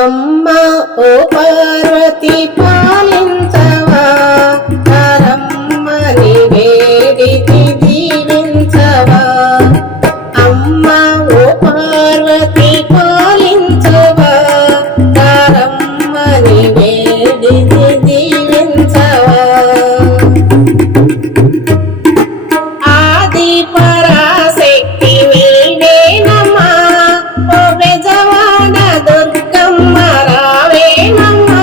అమ్మా ఓ పార్వతి పాలించవా, కరమ్మని వేడితి దీవించవా. అమ్మా ఓ పార్వతి పాలించవా, కరమ్మని వేడితి దీవించవా. ఆది పరాశక్తి నీవేనమ్మా, ఓ బెజవాడ దుర్గమ్మ రావేనమ్మా.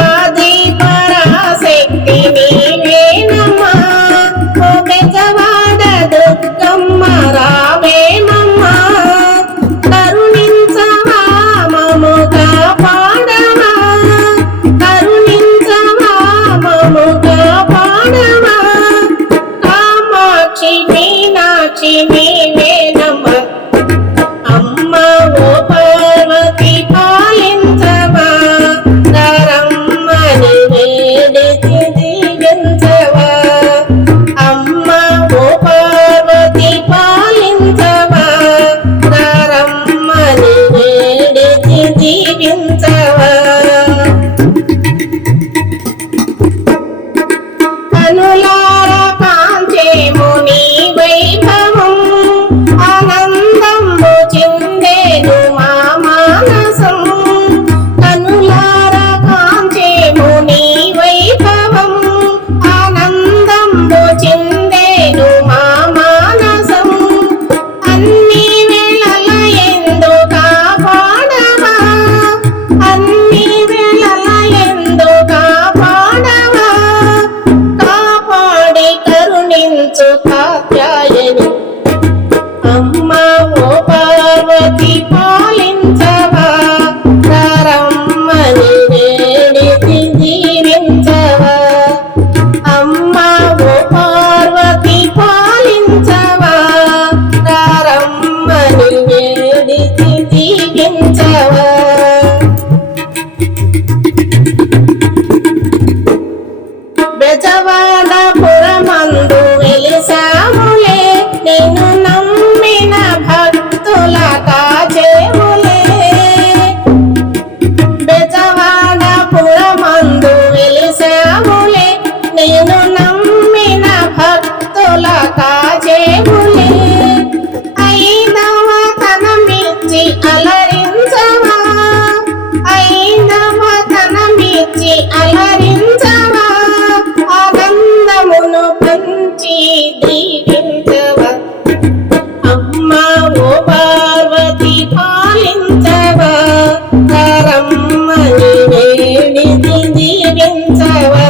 ఆది పరాశక్తి నీవేనమ్మా, ఓ బెజవాడ దుర్గమ్మ రావేనమ్మా. కరుణించవా మము కాపాడవా, కరుణించవా మము కాపాడవా. కామాక్షి మీనాక్షి నీవేనమ్మా, అమ్మా ఓ పార్వతి పాలించవా, కరమ్మని వేడితి దీవించవా. అమ్మా ఓ పార్వతి పాలించవా, కరమ్మని వేడితి దీవించవా. కనులార కాంచేము నీ వైభవం, ఆనందంబు చిందేను మా మానసం. కనులార కాంచేము నీ వైభవం, ఆనందంబు చిందేను మా మానసం. అన్ని వేళల యందు కాపాడవా, అన్ని వేళల యందు కాపాడవా. కాపాడి కరుణించు కాత్యాయని, అమ్మా ఓ పార్వతి పాలించవా, కరమ్మని వేడితి దీవించవా. అమ్మా ఓ పార్వతి పాలించవా, కరమ్మని వేడితి దీవించవా. బెజవాడ పురమందు వెలిసాములే, నిన్ను నమ్మిన భక్తుల కాచేములే. బెజవాడ పురమందు వెలిసాములే, నిన్ను నమ్మిన భక్తుల కాచేములే. ఐదవ తనమిచ్చి అలరించవా, ఐదవ తనమిచ్చి అలరించవా. ఆనందమును పంచి దీవించవా. అమ్మా ఓ పార్వతి పాలించవా, కరమ్మని వేడితి దీవించవా.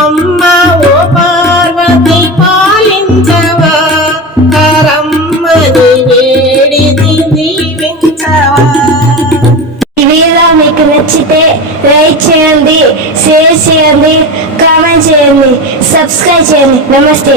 అమ్మా ఓ పార్వతి పాలించవా, కరమ్మని వేడితి దీవించవా. ఈ వీడియో మీకు నచ్చితే లైక్ చేయండి, షేర్ చేయండి, కామెంట్ చేయండి, సబ్స్క్రైబ్ చేయండి. నమస్తే.